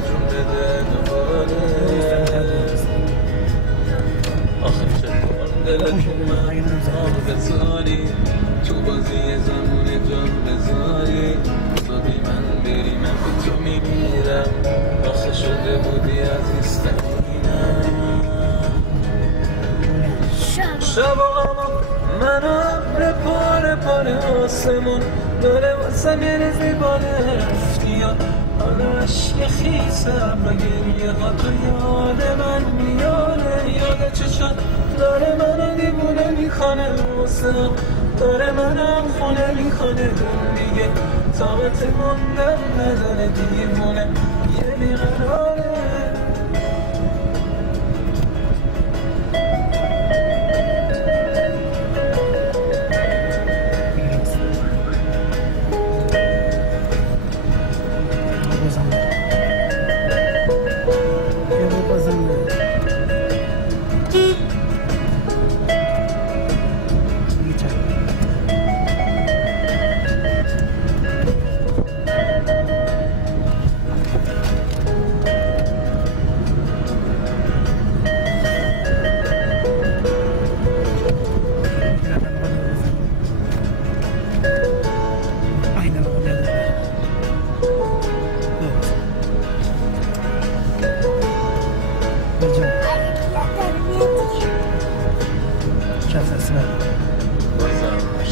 جون بده دوباره آخه چطور دلتون من بذاری تو بازی زمان جان بذاری تا بی من بری من به تو میمیرم آخه شده بودی عزیزترینم شب آقا منو ابر پاره پاره آسمون داره واسم یه ریزی باله رفتیا حالا عشق خیسم و گریه ها تو یاد من میاره یاد چشات داره منو دیوونه میکنه واسه داره منم خونه میکنه دون دیگه طاقت موندن نداره دیوونه یه بیقراره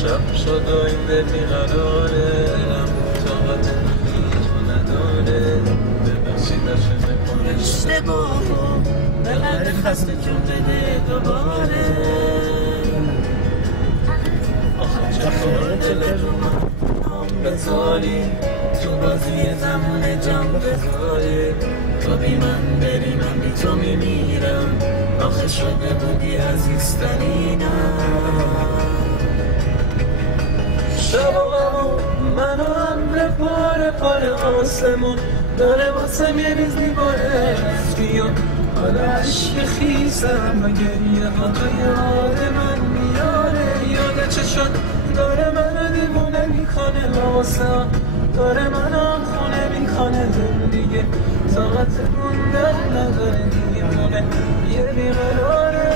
شب شد و این دل بیقراره دلم طاقت تو نداره ببخشید داشته بکنه اشتباهو دلم خسته جون بده دوباره آخه چطور دلتون هم بذاری تو بازی زمان جان بذاری تو بی من بری من بی تو میمیرم آخه شده بودی عزیزترینم شب آقا منو امر پاره پاره آسمون داره واسم یه ریز میباره رفتیا حالا عشق خیسم و گریه ها تو یاد من میاره یاد چشات داره منو دیوونه میکنه واسه داره منم خونه میکنه دل دیگه طاقت موندن نداره دیوونه یه بیقراره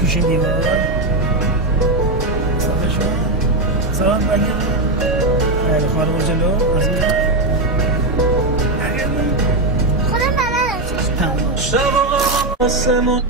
توش این دیوار صافه شما سلام بگیر خیلی خانم جلو از میرم خودم بلدم چشم شب آقا آسمون